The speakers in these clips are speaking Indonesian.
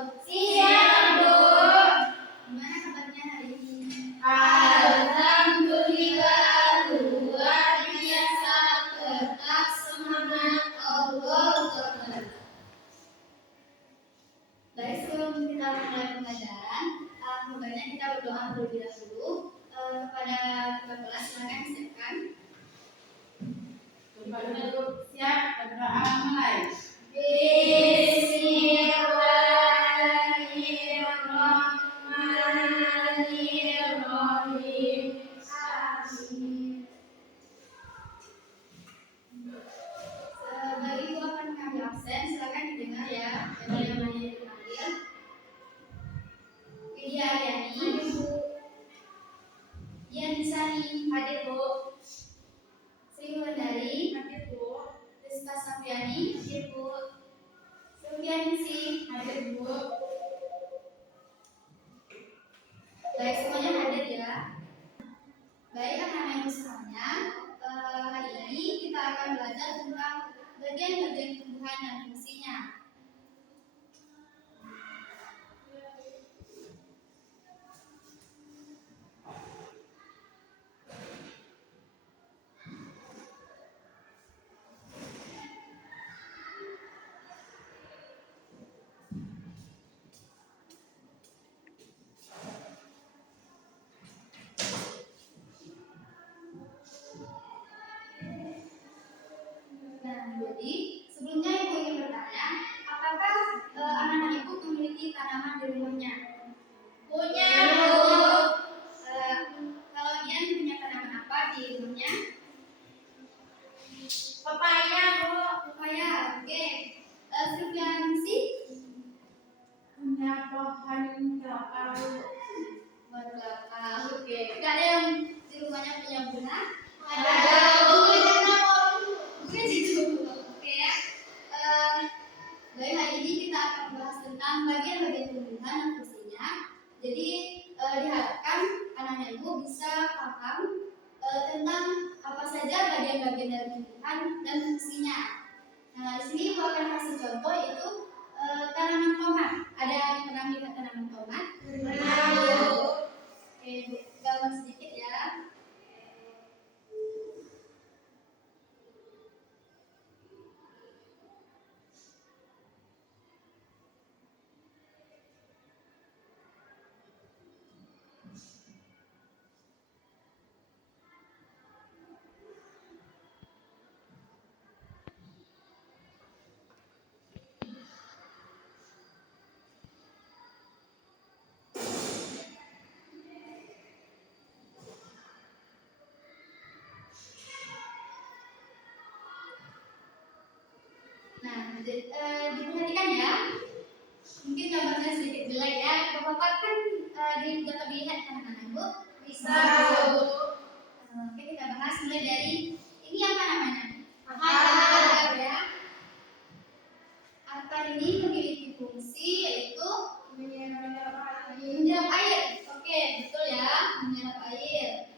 Siap, Bu. Gimana kabarnya hari ini? Alhamdulillah, luar biasa, tetap semangat, Allahu Akbar. Baik, sebelum kita mulai pembelajaran, sebenarnya kita berdoa terlebih dahulu kepada ketua kelas. Silakan siapkan. Siap, berdoa mulai. Bismillahirrahmanirrahim. Amin. Bagi ibu akan mengambil absen, silakan didengar ya. Yang namanya dipanggil. Widya Aryani, hadir Bu. Dian Nisani, hadir Bu. Sri Wulandari, hadir Bu. Rizka Safiani, hadir Bu. Sylvianingsih, hadir Bu. Baik, semuanya hadir ya. Baik, anak-anak ibu semuanya, hari ini kita akan belajar tentang bagian-bagian tumbuhan dan fungsinya. Nah, jadi sebelumnya ibu ingin bertanya, apakah anak-anak ibu memiliki tanaman di rumahnya? Punya, Bu. Bu. Kalau Dian punya tanaman apa di rumahnya? Pepaya, Bu. Pepaya, oke. Sylvianingsih? Punya pohon kelapa, Bu. Buat kelapa, oke. Gak ada yang di rumahnya punya bunga? Ada, Bu. Mungkin itu, oke ya. Baik, hari ini kita akan membahas tentang bagian-bagian tumbuhan dan fungsinya. Jadi diharapkan anak-anak ibu bisa paham tentang apa saja bagian-bagian dari tumbuhan dan fungsinya. Nah, di sini ibu akan kasih contoh yaitu tanaman tomat. Ada yang pernah melihat tanaman tomat? Pernah, Bu. Oke, ibu gambar sedikit ya. Nah, diperhatikan ya. Mungkin gambarnya sedikit jelek ya. Bapak kan dapat dilihat anak-anak ibu bisa. Bu. Oke, kita bahas mulai dari ini apa namanya? Akar. Ya. Akar ini memiliki fungsi yaitu menyerap air. Oke, betul ya, menyerap air.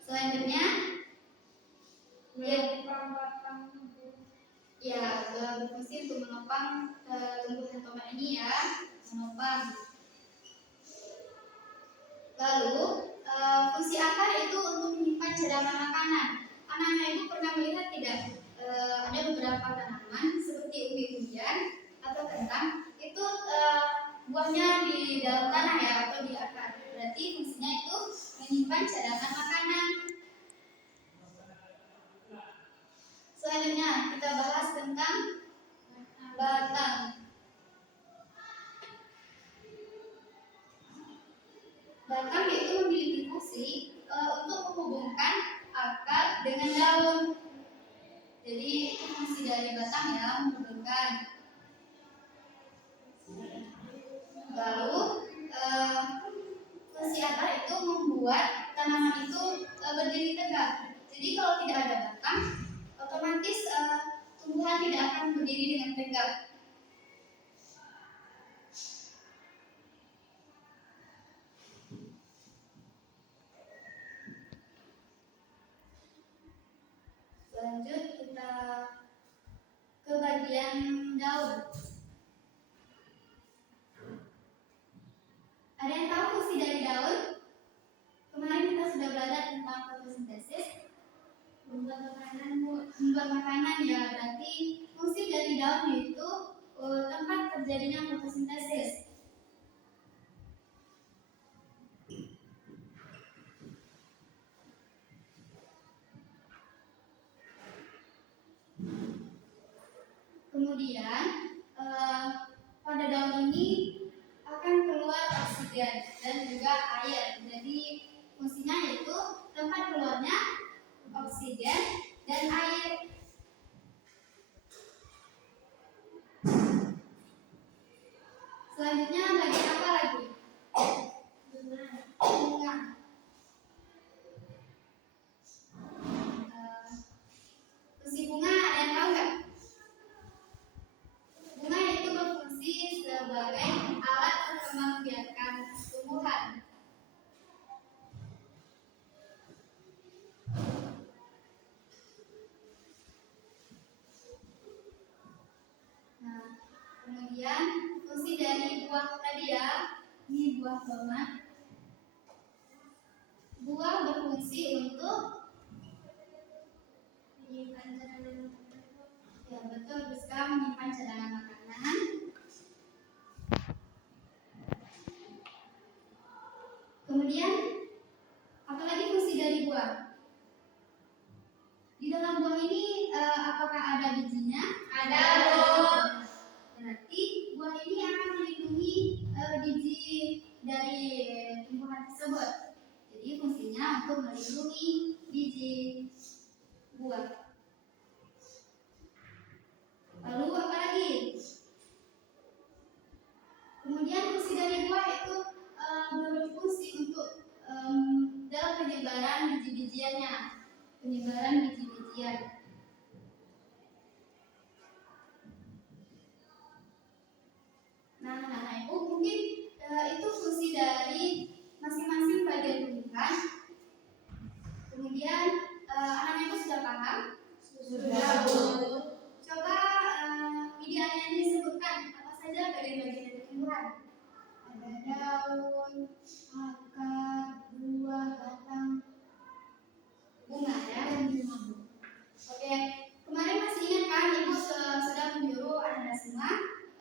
Selanjutnya, ya berfungsi untuk menopang tumbuhan tomat ini ya, menopang. Lalu fungsi akar itu untuk menyimpan cadangan makanan. Anak-anak ibu pernah melihat tidak? Ada beberapa tanaman seperti umbi-umbian atau kentang itu buahnya di dalam tanah ya atau di akar. Berarti fungsinya itu menyimpan cadangan makanan. Selanjutnya kita bahas tentang batang. Batang itu memiliki fungsi untuk menghubungkan akar dengan daun. Jadi itu fungsi dari batang ya, menghubungkan. Lalu fungsi akar itu membuat tanaman itu berdiri tegak. Jadi kalau tidak ada batang, otomatis tumbuhan tidak akan berdiri dengan tegak. Lanjut kita ke bagian daun. Ada yang tahu fungsi dari daun? Kemarin kita sudah belajar tentang fotosintesis. Membuat makanan ya, berarti fungsi dari daun itu tempat terjadinya fotosintesis. Kemudian pada daun ini akan keluar oksigen dan juga air. Jadi fungsinya yaitu tempat keluarnya oksigen dan air. Selanjutnya bagian apa lagi? Bunga. Fungsi bunga ada yang tahu nggak? Bunga itu berfungsi sebagai alat perkembangbiakan tumbuhan. Nah, kemudian fungsi dari buah tadi ya, ini buah tomat. Buah berfungsi untuk menyimpan cadangan makanan. Ya betul, bisa menyimpan cadangan makanan. Kemudian apalagi fungsi dari buah? Di dalam buah ini apakah ada bijinya? Ada. Berarti buah ini akan melindungi biji dari tumbuhan tersebut. Jadi fungsinya untuk melindungi biji buah. Lalu apa lagi? Kemudian fungsi dari buah itu berfungsi untuk dalam penyebaran biji-bijiannya, penyebaran biji-bijian. Nah, Ibu mungkin itu fungsi dari masing-masing bagian tumbuhan. Kemudian anak Ibu sudah paham? Sudah, Bu. Coba idealnya disebutkan apa saja bagian-bagian dari tumbuhan. Ada daun, akar, buah, batang, Bunga ya. dan bunga, Bu. Oke, kemarin masih ingat kan Ibu sudah menyuruh anak-anak semua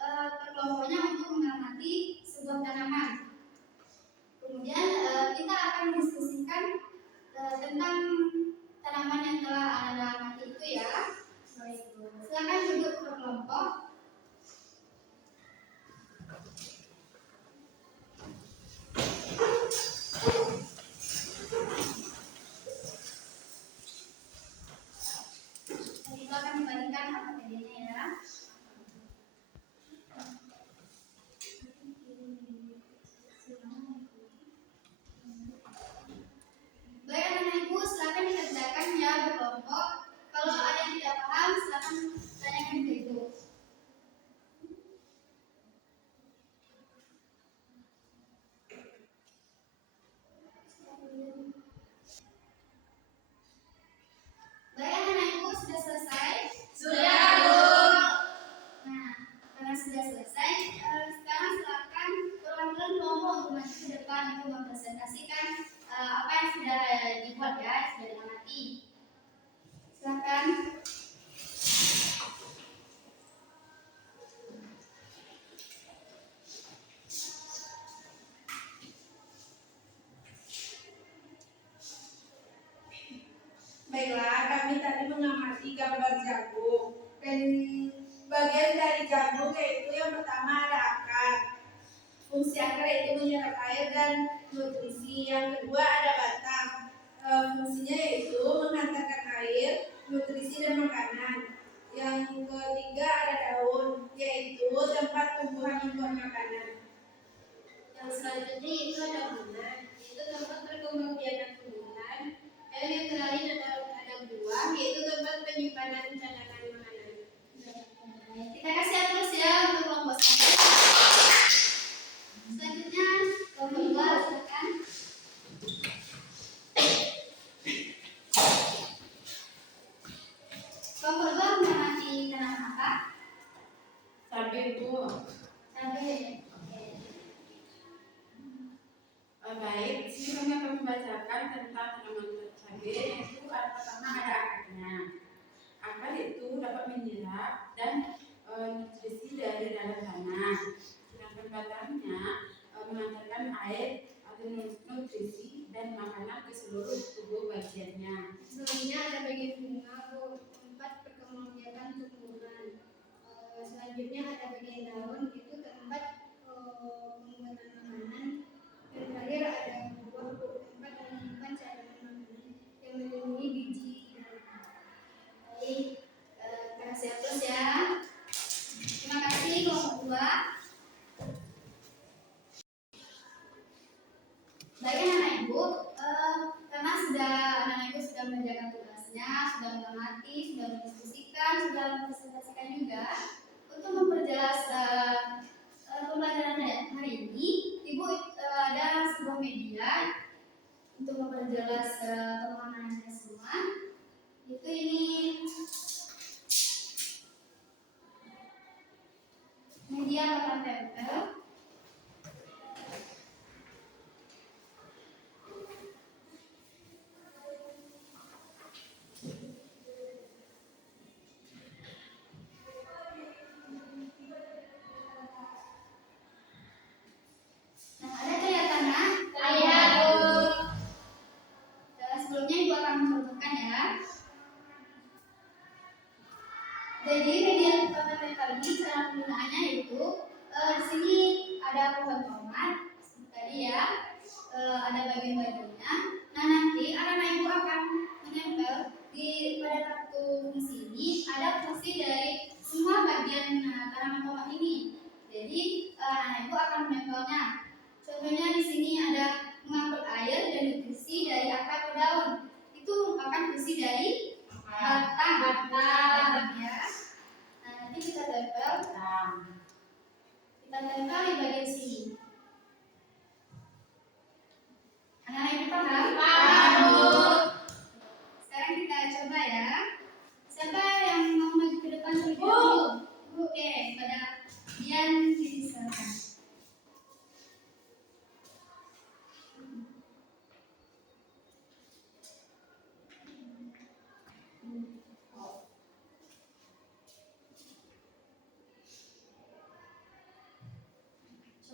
berkelompoknya untuk mengamati sebuah tanaman. Kemudian kita akan mendiskusikan tentang tanaman yang telah Anda amati itu ya. Baik, Bu. Silakan duduk berkelompok. Kita akan membandingkan APD-nya ya. Baik anak-anak Ibu, silakan dikerjakan ya berkelompok. Kalau ada yang tidak paham, silakan tanyakan ke Ibu. Baik anak-anak Ibu, sudah selesai? Sudah, Bu. Nah, karena sudah selesai, sekarang silakan perwakilan kelompok untuk maju ke depan untuk mempresentasikan apa yang sudah dibuat ya, sudah diamati. Silakan. Baiklah, kami tadi mengamati gambar jagung. Dan bagian dari jagung yaitu yang pertama ada akar. Fungsi akar yaitu menyerap air dan nutrisi. Yang kedua ada batang. Fungsinya yaitu menghantarkan air, nutrisi dan makanan. Yang ketiga ada daun, yaitu tempat tumbuhan untuk makanan. Yang selanjutnya itu ada bunga, itu tempat perkembangbiakan tumbuhan. Dan yang terakhir ada buah, yaitu tempat penyimpanan cadangan makanan. Kita kasih terus ya untuk kelompok satu. Selanjutnya kelompok dua, silakan. Kelompok dua mengamati tanaman apa? Ibu. Cabai. Oke. Baik, sini kami akan membacakan tentang tanaman cabai, yaitu pertama ada akarnya. Akar itu dapat menyerap dan nutrisi dari dalam tanah, sedangkan batangnya mengantarkan air atau nutrisi dan makanan ke seluruh tubuh bagiannya. Selanjutnya ada bagian bunga, tempat perkembangbiakan tumbuhan. Selanjutnya ada bagian daun, itu tempat pembuatan makanan. Dan terakhir ada buah, tempat menyimpan cadangan makanan yang melindungi biji daunnya. Baik, kita kasih aplaus ya. Terima kasih kelompok 2. Baik anak ibu, karena anak ibu sudah mengerjakan tugasnya, sudah mengamati, sudah mendiskusikan, sudah mempresentasikan juga. Untuk memperjelas pembelajaran hari ini, ibu ada sebuah media untuk memperjelas pemahamannya semua. Itu ini media papan tempel. Jadi media papan tempel ini cara penggunaannya yaitu di sini ada pohon tomat tadi ya, ada bagian-bagiannya. Nah nanti anak ibu akan menempel di pada kartu fungsi ini ada fungsi dari semua bagian tanaman tomat ini. Jadi anak ibu akan menempelnya. Contohnya di sini ada mengangkut air dan nutrisi dari akar ke daun. Itu merupakan fungsi dari batang ya. Nah nanti kita tempel di bagian sini. Anak-anak ibu paham? Paham. Sekarang kita coba ya. Siapa yang mau maju ke depan terlebih dahulu? Oke, pada Dian silakan.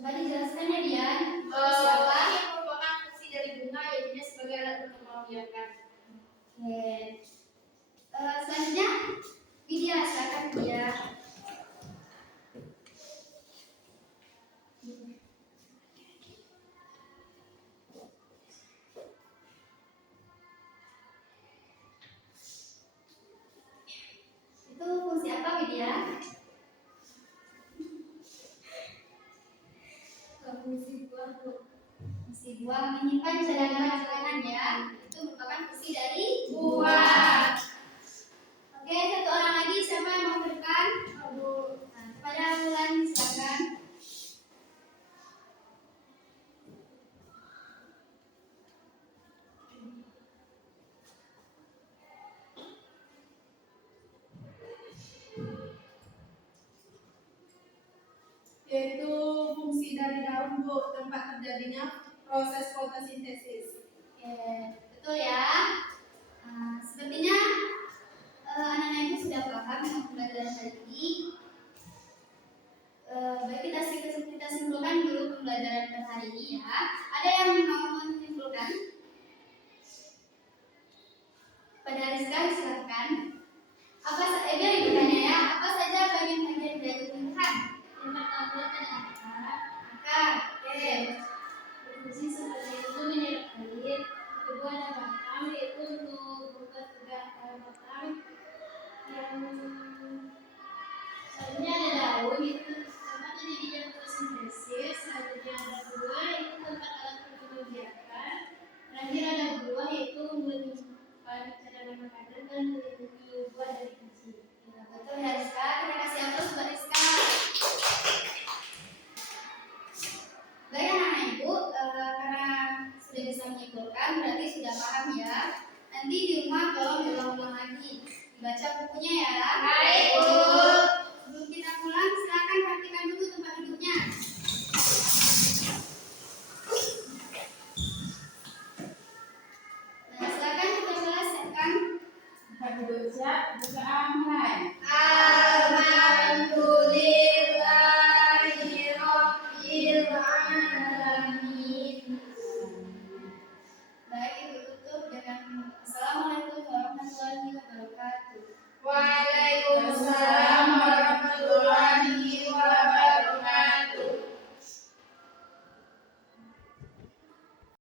Coba dijelaskan ya Dian. Siapa yang merupakan fungsi dari bunga yaitu sebagai alat perkembangbiakan. Oke. Selanjutnya Widya, silakan Widya. Itu fungsi apa Widya? Fungsi buah menyimpan cadangan makanan ya. Itu merupakan fungsi dari buah. Oke, satu orang lagi siapa yang mau ke depan? Nah, kepada Wulan silakan. Yaitu fungsi dari daun, Bu, tempat terjadinya proses fotosintesis. Oke, betul ya. Sepertinya anak-anak ibu sudah paham dengan pembelajaran hari ini. Baik, kita simpulkan dulu pembelajaran pada hari ini ya. Ada yang mau menyimpulkan? Pada Rizka silakan. Apa saja ditanya ya? Apa saja bagian-bagian dari tumbuhan? Yang pertama ada akar. Akar. Oke. Berfungsi sebagai itu menyerap air. Kedua ada batang, yaitu untuk membuat tegak batang. Yang selanjutnya ada daun, itu tempat terjadinya fotosintesis. Selanjutnya ada buah, itu tempat alat perkembangbiakan. Terakhir ada buah, yaitu menyimpan cadangan makanan dan melindungi buah dari biji. Ya, betul ya Rizka. Kita kasih aplaus buat Rizka. Baik anak-anak ibu, karena sudah bisa menyimpulkan berarti sudah paham ya. Nanti di rumah tolong diulang-ulang lagi, dibaca bukunya ya. Baik Bu. Sebelum kita pulang silakan praktik bekerja apa?